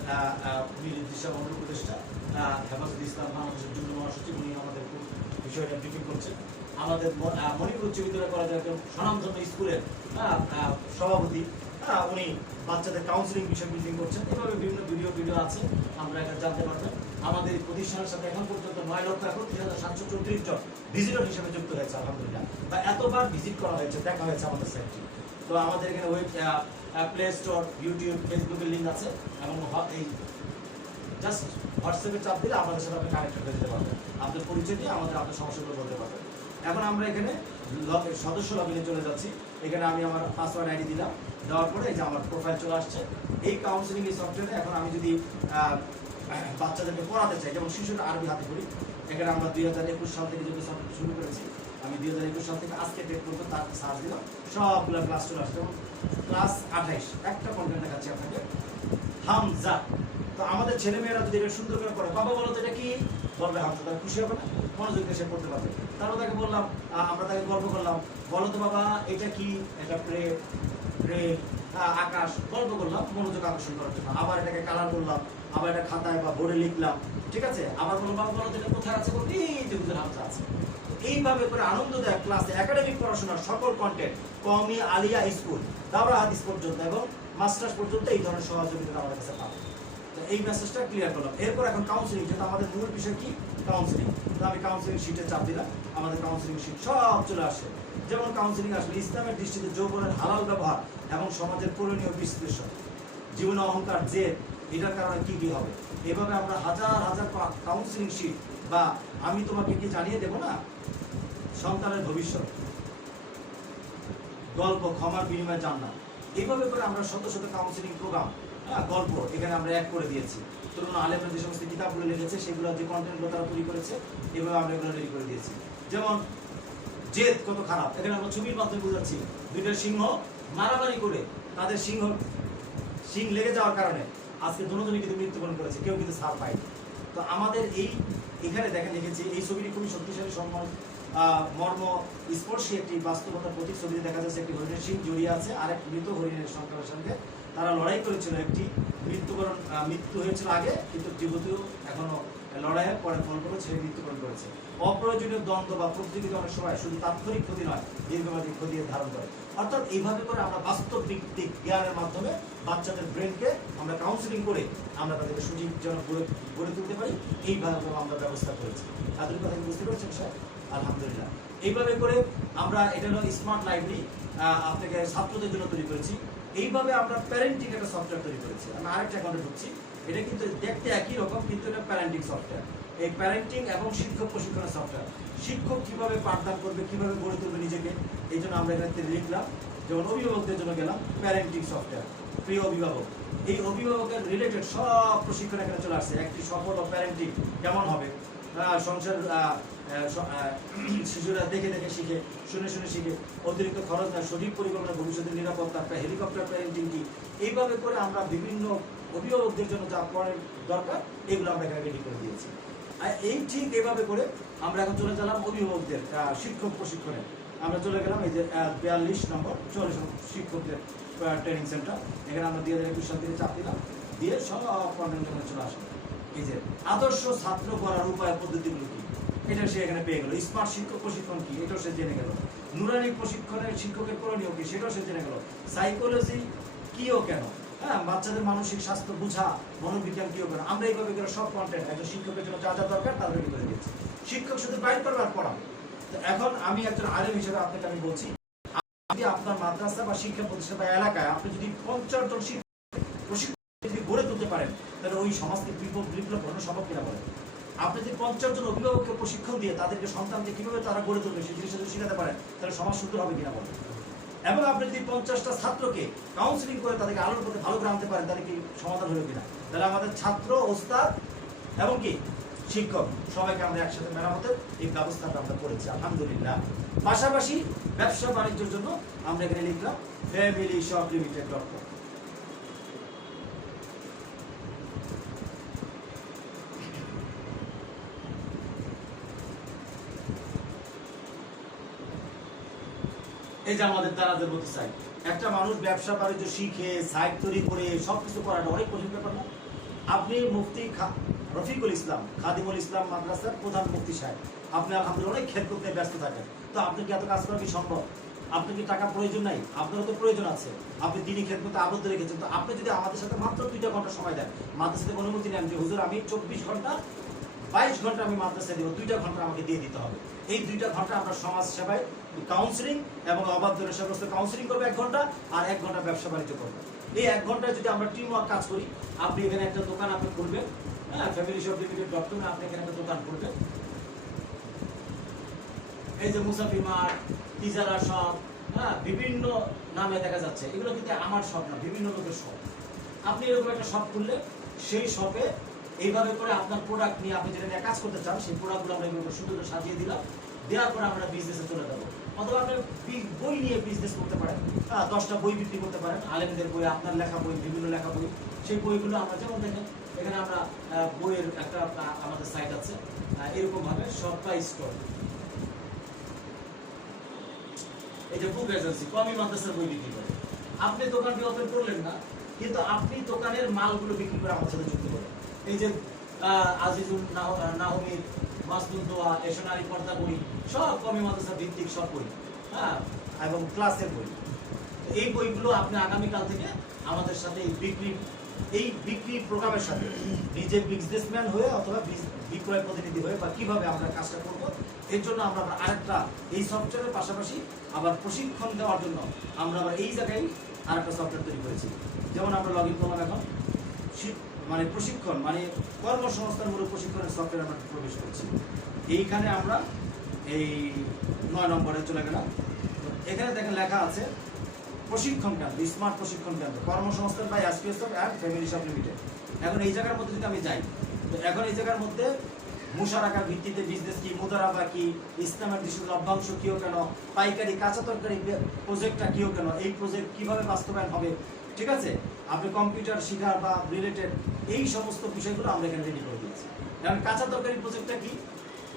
দিশাবন্ধু উপদেষ্টা হেফাজত ইসলাম বাংলাদেশের যুগ্ম মহাসচিব, উনি আমাদের বিষয়টা ব্রিফিং করছেন। আমাদের মণিপুর উচ্চ বিদ্যালয় কলেজের একজন স্বনামধন্য স্কুলের সভাপতি, উনি বাচ্চাদের কাউন্সিলিং বিষয় ব্রিফিং করছেন। এভাবে বিভিন্ন ভিডিও আছে, আমরা এটা জানতে পারবেন। আমাদের প্রতিষ্ঠানের সাথে এখন পর্যন্ত 9,31,734 জন ভিজিটর হিসেবে যুক্ত হয়েছে আলহামদুলিল্লাহ, বা এতবার ভিজিট করা হয়েছে, দেখা হয়েছে আমাদের সাইটটি। তো আমাদের এখানে প্লে স্টোর, ইউটিউব, ফেসবুকের লিঙ্ক আছে, এবং এই জাস্ট হোয়াটসঅ্যাপে চাপ দিলে আমাদের সাথে আপনি কানেক্টেড হয়ে যেতে পারবেন, আপনার পরিচয় দিয়ে আপনার সমস্যাগুলো বলতে পারবেন। এখন আমরা এখানে সদস্য লগইনে চলে যাচ্ছি। এখানে আমি আমার পাসওয়ার্ড আইডি দিলাম, দেওয়ার পরে এই যে আমার প্রোফাইল চলে আসছে। এই কাউন্সিলিং এই সফটওয়্যারে এখন আমি যদি বাচ্চাদেরকে পড়াতে চাই, যেমন শিশুরা আরবি হাতে করি, এখানে আমরা 2021 সাল থেকে যদি সফটওয়্যার শুরু করেছি, আমি 2021 সাল থেকে আজকে ডেট পর্যন্ত তার সার্চ দিলাম, সবগুলো ক্লাস চলে আসছে। যেমন ক্লাস 28 একটা কন্টেন্ট দেখাচ্ছি আপনাকে, হামজা। তো আমাদের ছেলেমেয়েরা যদি এটা সুন্দর করে পড়ে, বাবা বলো তো এটা কি, বলবে হামজা, তারা খুশি হবে না? মনোযোগ দিয়ে সে পড়তে পারবে। তারপর তাকে বললাম, আমরা তাকে গল্প করলাম, বলো তো বাবা এটা কি, এটা আকাশ, গল্প করলাম মনোযোগ আকর্ষণ করার জন্য। আবার এটাকে কালার করলাম, আবার এটা খাতায় বা বোর্ডে লিখলাম, ঠিক আছে। আবার বললাম, বাবা বলো তো এটা কোথায় আছে, বলতে এই যে হামজা আছে। এইভাবে করে আনন্দদায়ক ক্লাসে একাডেমিক পড়াশোনার সকল কন্টেন্ট, কওমি, আলিয়া স্কুল, দাওরা হাদিস পর্যন্ত এবং মাস্টার্স পর্যন্ত এই ধরনের সহযোগিতা আমাদের কাছে পাবে। এই মেসেজটা ক্লিয়ার করলাম। এরপর এখন কাউন্সিলিং, যেটা আমাদের মূল বিষয় কি, কাউন্সিলিং। তো আমি কাউন্সিলিং শিটে চাপ দিলাম, আমাদের কাউন্সিলিং শিট সব চলে আসে। যেমন কাউন্সিলিং আসলে ইসলামের দৃষ্টিতে যৌবনের হালাল ব্যবহার এবং সমাজের করণীয় বিশ্লেষণ, জীবনে অহংকার জেদ এটার কারণে কি কি হবে, এভাবে আমরা হাজার হাজার কাউন্সিলিং শিট বা আমি তোমাকে কি জানিয়ে দেব না সন্তানের ভবিষ্যৎ, গল্প, ক্ষমার বিনিময়ে জান্নাত, এইভাবে করে আমরা শত শত কাউন্সিলিং প্রোগ্রাম, গল্প এখানে আমরা অ্যাড করে দিয়েছি। তরুণ আলেমরা যে সমস্ত কিতাবগুলো লিখেছে সেগুলো যে কন্টেন্টগুলো তারা তৈরি করেছে এভাবে আমরা এগুলো রেডি করে দিয়েছি। যেমন জেদ কত খারাপ, এখানে আমরা ছবির মাধ্যমে বোঝাচ্ছি। দুইটা সিংহ মারামারি করে তাদের সিং লেগে যাওয়ার কারণে আজকে দুজনই কিন্তু মৃত্যুবরণ করেছে, কেউ কিন্তু ছাড় পায়নি। তো আমাদের এখানে দেখেন লিখেছি এই ছবিটি খুবই শক্তিশালী মর্ম স্পর্শী একটি বাস্তবতার প্রতীক। ছবিতে দেখা যাচ্ছে একটি হরিণের সিং জড়িয়ে আছে আর এক মৃত হরিণের সন্তানের সঙ্গে তারা লড়াই করেছিল। একটি মৃত্যু হয়েছিল আগে, কিন্তু যুবতীও এখনো লড়াইয়ের পরে ফল করে ছেলে মৃত্যুবরণ করেছে। অপ্রয়োজনীয় দ্বন্দ্ব বা প্রতিযোগিতা অনেক সময় শুধু তাৎক্ষণিক ক্ষতি নয়, দীর্ঘমেয়াদী ক্ষতি ধারণ করে। অর্থাৎ এইভাবে করে আমরা বাস্তব ভিত্তিক জ্ঞানের মাধ্যমে বাচ্চাদের ব্রেনকে আমরা কাউন্সিলিং করে আমরা তাদেরকে সুযোগজনক গড়ে তুলতে পারি, এইভাবে আমরা ব্যবস্থা করেছি। তাদের কথা বুঝতে পেরেছেন স্যার? আলহামদুলিল্লাহ। এইভাবে করে আমরা এটা হলো স্মার্ট লাইব্রেরি আপনাকে ছাত্রদের জন্য তৈরি করেছি। এইভাবে আমরা প্যারেন্টিং একটা সফটওয়্যার তৈরি করেছি। আমরা আরেকটা অ্যাকাউন্টে ঢুকছি, এটা কিন্তু দেখতে একই রকম কিন্তু এটা প্যারেন্টিং সফটওয়্যার। এই প্যারেন্টিং এবং শিক্ষক প্রশিক্ষণের সফটওয়্যার। শিক্ষক কিভাবে পাঠদান করবে, কিভাবে গড়ে তুলবে নিজেকে, এই জন্য আমরা এখানে লিখলাম। যেমন অভিভাবকদের জন্য গেলাম প্যারেন্টিং সফটওয়্যার, প্রিয় অভিভাবক। এই অভিভাবকের রিলেটেড সব প্রশিক্ষণ এখানে চলে আসছে। একটি সফল প্যারেন্টিং কেমন হবে, সংসার শিশুরা দেখে দেখে শিখে, শুনে শুনে শিখে, অতিরিক্ত খরচ না, সঠিক পরিকল্পনা, ভবিষ্যতের নিরাপত্তা, হেলিকপ্টার প্যারেন্টিং কি, এইভাবে করে আমরা বিভিন্ন অভিভাবকদের জন্য যা পড়ার দরকার এগুলো আমরা এখানে রেডি করে দিয়েছি। আর এই ঠিক এইভাবে করে আমরা এখন চলে গেলাম অভিভাবকদের শিক্ষক প্রশিক্ষণে। আমরা চলে গেলাম এই যে 42 নম্বর 44 শিক্ষকদের ট্রেনিং সেন্টার। এখানে আমরা 2021 সাল থেকে চাপ দিলাম, দিয়ে সব কন্টেন্ট চলে আসবে। এই যে আদর্শ ছাত্র করার উপায় পদ্ধতিগুলো কি, এটা সে এখানে পেয়ে গেল। স্মার্ট শিক্ষক প্রশিক্ষণ কি, এটাও সে জেনে গেল। নুরানি প্রশিক্ষণের শিক্ষকের করণীয় কি, সেটাও সে জেনে গেল। সাইকোলজি কিও কেন, বাচ্চাদের মানসিক স্বাস্থ্য বুঝা, মনোবিজ্ঞান কিও কেন, আমরা এইভাবে করে সব কন্টেন্ট একজন শিক্ষকের জন্য যা যা দরকার তা রেডি করে দিয়েছি। শিক্ষক শুধু বাইর করবে আর পড়াবে। তো এখন আমি একজন আলেম হিসেবে আপনাকে আমি বলছি, যদি আপনার মাদ্রাসা বা শিক্ষা প্রতিষ্ঠান বা এলাকায় আপনি যদি 50 জন প্রশিক্ষণ যদি গড়ে তুলতে পারেন, তাহলে ওই সমাজকে বিপ্লব ঘটানো সম্ভব কিনা বলেন? আপনি যদি 50 জন অভিভাবককে প্রশিক্ষণ দিয়ে তাদেরকে সন্তানকে কিভাবে তারা গড়ে তুলবে সেই জিনিসটা যদি শেখাতে পারেন, তাহলে সমাজ সুন্দর হবে কিনা বলেন? এবং আপনি যদি 50টা ছাত্রকে কাউন্সিলিং করে তাদেরকে আলোর পথে ভালো করে আনতে পারেন, তাহলে কি সমাধান হলো কিনা? তাহলে আমাদের ছাত্র, ওস্তাদ এবং কি শিক্ষক সবাইকে আমরা একসাথে মেরামতের এই ব্যবস্থাটা আমরা করেছি আলহামদুলিল্লাহ। পাশাপাশি ব্যবসা বাণিজ্যের জন্য আমরা এখানে লিখলাম ফ্যামিলি শপ লিমিটেড .com। এই যে আমাদের দারাজের মতো সাইট, একটা মানুষ ব্যবসা বাণিজ্য শিখে সাইট তৈরি করে সবকিছু করাটা অনেক কঠিন ব্যাপার না? আপনি মুফতি রফিকুল ইসলাম, খাদিমুল ইসলাম মাদ্রাসার প্রধান মুফতি সাহেব, আপনি আলহামদুলিল্লাহ অনেক ক্ষেত করতে ব্যস্ত থাকেন। তো আপনি কি এত কাজ করা কি সম্ভব? আপনার কি টাকা প্রয়োজন নাই? আপনারও তো প্রয়োজন আছে। আপনি দিনই ক্ষেত করতে আবদ্ধ রেখেছেন। তো আপনি যদি আমাদের সাথে মাত্র 2 ঘন্টা সময় দেন, মাদ্রাসা থেকে অনুমতি নেন যে হুজুর আমি 24 ঘন্টা 22 ঘন্টা আমি মাদ্রাসায় দেবো, 2টা ঘন্টা আমাকে দিয়ে দিতে হবে। এই 2টা ঘন্টা আমরা সমাজ সেবায় কাউন্সিলিং এবং অবাধ্য নেশাগ্রস্ত কাউন্সিলিং করবো 1 ঘন্টা, আর 1 ঘন্টা ব্যবসা বাণিজ্য করবো। এই 1 ঘন্টায় যদি আমরা টিম ওয়ার্ক কাজ করি, আপনি এখানে একটা দোকান আপনি খুলবেন, ফ্যামিলি শপ লিমিটেড .com আপনি এখানে একটা দোকান খুলবেন। এই যে মুসাফির মার্ট, তিজারা শপ, বিভিন্ন নামে দেখা যাচ্ছে, এগুলো কিন্তু আমার শপ না, বিভিন্ন লোকের শপ। আপনি এরকম একটা শপ খুললে সেই শপে এইভাবে করে আপনার প্রোডাক্ট নিয়ে আপনি যেটা নিয়ে কাজ করতে চান সেই প্রোডাক্টগুলো আমরা এইভাবে সুন্দর করে সাজিয়ে দিলাম, দেওয়ার পরে আমরা বিজনেসে চলে যাবো। অথবা আপনি বই নিয়ে বিজনেস করতে পারেন, 10টা বই বিক্রি করতে পারেন, আলেমদের বই, আপনার লেখা বই, বিভিন্ন লেখা বই। সেই বইগুলো আমরা যেমন দেখেন এখানে আমরা বইয়ের একটা আমাদের সাইট আছে, এরকম ভাবে সবটা স্টোর। এই যে বুক এজেন্সি, কমি মাদ্রাসার বই বিক্রি করে। আপনি দোকানটি ওপেন করলেন না, কিন্তু আপনি দোকানের মালগুলো বিক্রি করে আমাদের সাথে যুক্ত করেন। এই যে আজিজুল নাহমির, মাসনুদ দোয়া, এশনারি পর্দা বই, সব কমি মাদ্রাসা ভিত্তিক সব বই, এবং ক্লাসের বই। এই বইগুলো আপনি আগামীকাল থেকে আমাদের সাথে এই বিক্রি প্রোগ্রামের সাথে নিজে বিজনেসম্যান হয়ে অথবা বিক্রয় প্রতিনিধি হয়ে বা কিভাবে আমরা কাজটা করবো এর জন্য আমরা আবার আরেকটা এই সফটওয়্যারের পাশাপাশি আবার প্রশিক্ষণ দেওয়ার জন্য আমরা আবার এই জায়গায় আরেকটা সফটওয়্যার তৈরি করেছি। যেমন আমরা লগ ইন করলাম এখন, মানে প্রশিক্ষণ মানে কর্মসংস্থানমূলক প্রশিক্ষণের সফটওয়্যার আমরা প্রবেশ করছি। এইখানে আমরা এই 9 নম্বরে চলে গেলাম। তো এখানে দেখেন লেখা আছে প্রশিক্ষণ কেন্দ্র, স্মার্ট প্রশিক্ষণ কেন্দ্র, কর্মসংস্থান by SPSF and family shop limited. এখন এই জায়গার মধ্যে যদি আমি যাই, তো এখন এই জায়গার মধ্যে মুশারাকার ভিত্তিতে বিজনেস কি, মুদারাবা কি, ইসলামের দৃষ্টিতে লভ্যাংশ কিও কেন, পাইকারি কাঁচা তরকারি প্রজেক্টটা কিও কেন, এই প্রজেক্ট কিভাবে বাস্তবায়ন হবে, ঠিক আছে, আপনি কম্পিউটার শেখার বা রিলেটেড এই সমস্ত বিষয়গুলো আমরা এখানে রেডি করে দিয়েছি। কারণ কাঁচা তরকারি প্রজেক্টটা কি,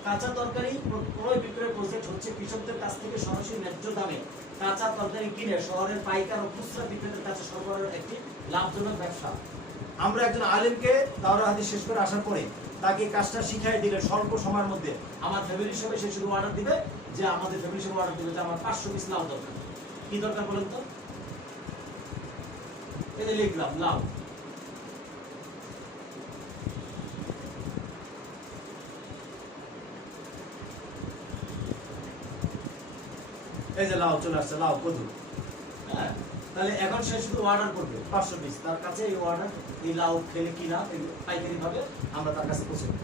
কাঁচা তরকারি ক্রয় বিক্রয় প্রজেক্ট হচ্ছে কৃষকদের কাছ থেকে সরাসরি ন্যায্য দামে কাঁচা তরকারি কিনে শহরের পাইকার ও খুচরা বিক্রেতার কাছে সরবরাহের একটি লাভজনক ব্যবসা। আমরা একজন আলেমকে দাওরা হাদিস শেষ করে আসার পরে তাকে কাজটা শিখাই দিলে স্বল্প সময়ের মধ্যে আমার ফ্যামিলির সবাই সে শুধু অর্ডার দিবে যে আমাদের ফ্যামিলির সবাই অর্ডার দিবে যে আমার 500 পিস লাউ দরকার। কি দরকার বলেন তো? এই যে লিখলাম লাউ, এই যে লাউ চলে আসছে, লাউ কদু। হ্যাঁ, তাহলে এখন সে শুধু অর্ডার করবে 500 পিস, তার কাছে এই অর্ডার, এই লাউ খেলে কিনা পাইকারি ভাবে আমরা তার কাছে পৌঁছে দেব।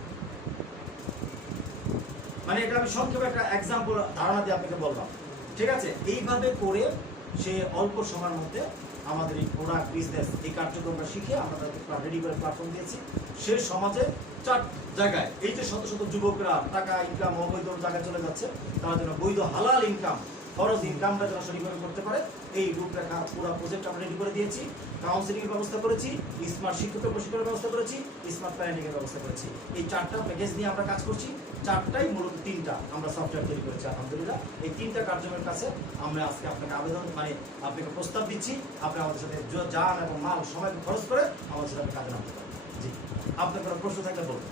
মানে এটা আমি সংক্ষেপে একটা এক্সাম্পল ধারণা দিয়ে আপনাকে বললাম, ঠিক আছে। এইভাবে করে সে অল্প সময়ের মধ্যে আমাদের এই প্রোডাক্ট বিজনেস এই কার্যক্রমটা শিখে আমরা তাদের রেডি করে প্ল্যাটফর্ম দিয়েছি। সে সমাজে 4 জায়গায় এই যে শত শত যুবকরা টাকা ইনকাম অবৈধ জায়গায় চলে যাচ্ছে, তার জন্য বৈধ হালাল ইনকাম, খরচ ইনকামটা যেন সঠিকভাবে করতে পারে এই রূপরেখা পুরো প্রজেক্ট আমরা রেডি করে দিয়েছি। কাউন্সিলিং এর ব্যবস্থা করেছি, স্মার্ট শিক্ষকের প্রশিক্ষণের ব্যবস্থা করেছি, স্মার্ট প্ল্যানিং এর ব্যবস্থা করেছি। এই 4টা প্যাকেজ নিয়ে আমরা কাজ করছি। 4টাই মূলত 3টা আমরা সফটওয়্যার তৈরি করেছি আলহামদুলিল্লাহ। এই 3টা কার্যক্রমের কাছে আমরা আজকে আপনাকে আবেদন মানে আপনাকে প্রস্তাব দিচ্ছি, আপনি আমাদের সাথে যান এবং মাল সময় খরচ করে আমাদের সাথে কাজে নামতে পারেন। জি, আপনার কোনো প্রশ্ন থাকলে বলবেন।